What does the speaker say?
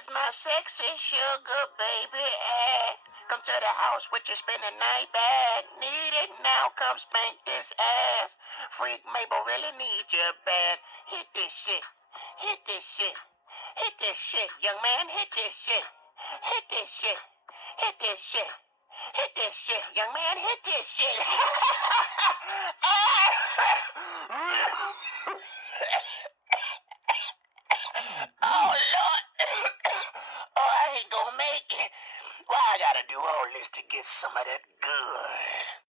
Where's my sexy sugar baby at? Come to the house with your spending night bag. Need it now, come spank this ass. Freak Mabel really need your bag. Hit this shit, hit this shit, hit this shit, young man, hit this shit, hit this shit, hit this shit, hit this shit, young man, hit this shit. Oh, Lord. Oh, I ain't gonna make it. Why I gotta do all this to get some of that good?